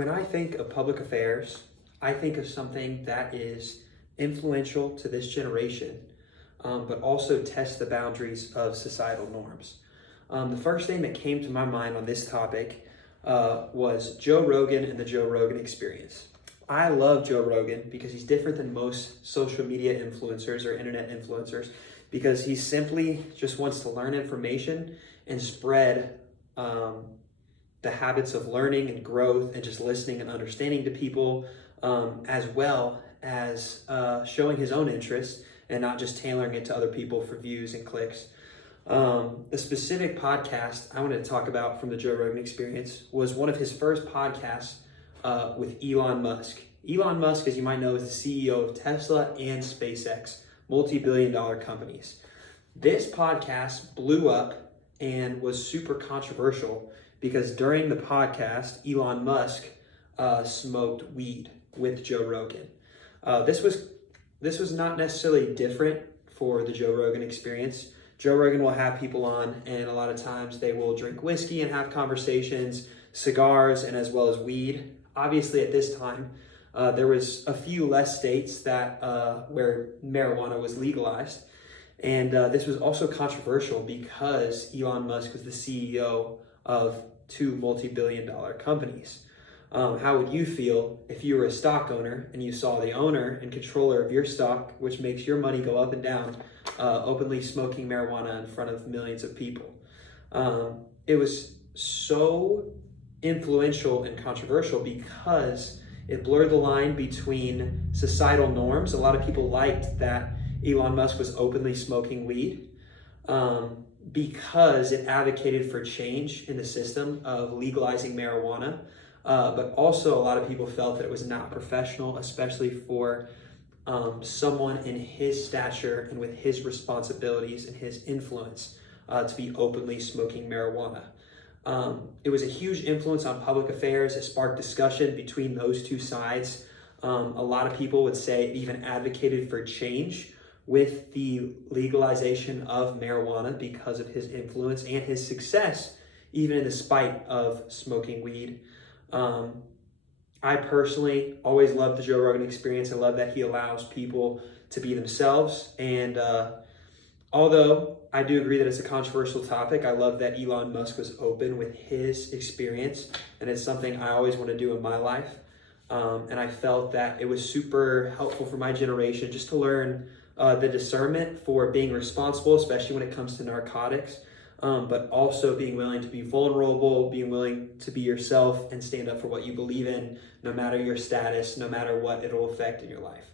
When I think of public affairs, I think of something that is influential to this generation, but also tests the boundaries of societal norms. The first thing that came to my mind on this topic was Joe Rogan and the Joe Rogan Experience. I love Joe Rogan because he's different than most social media influencers or internet influencers because he simply just wants to learn information and spread the habits of learning and growth and just listening and understanding to people, as well as showing his own interests and not just tailoring it to other people for views and clicks. The specific podcast I wanted to talk about from the Joe Rogan Experience was one of his first podcasts with Elon Musk. Elon Musk, as you might know, is the CEO of Tesla and SpaceX, multi-billion-dollar companies. This podcast blew up and was super controversial because during the podcast, Elon Musk smoked weed with Joe Rogan. This was not necessarily different for the Joe Rogan Experience. Joe Rogan will have people on, and a lot of times they will drink whiskey and have conversations, cigars, and as well as weed. Obviously, at this time, there was a few less states that where marijuana was legalized. And this was also controversial because Elon Musk was the CEO of two multi-billion-dollar companies. How would you feel if you were a stock owner and you saw the owner and controller of your stock, which makes your money go up and down, openly smoking marijuana in front of millions of people? It was so influential and controversial because it blurred the line between societal norms. A lot of people liked that Elon Musk was openly smoking weed because it advocated for change in the system of legalizing marijuana. But also a lot of people felt that it was not professional, especially for someone in his stature and with his responsibilities and his influence to be openly smoking marijuana. It was a huge influence on public affairs. It sparked discussion between those two sides. A lot of people would say it even advocated for change with the legalization of marijuana because of his influence and his success, even in the spite of smoking weed. I personally always loved the Joe Rogan Experience. I love that he allows people to be themselves. And although I do agree that it's a controversial topic, I love that Elon Musk was open with his experience. And it's something I always want to do in my life. And I felt that it was super helpful for my generation just to learn the discernment for being responsible, especially when it comes to narcotics. But also being willing to be vulnerable, being willing to be yourself and stand up for what you believe in, no matter your status, no matter what it'll affect in your life.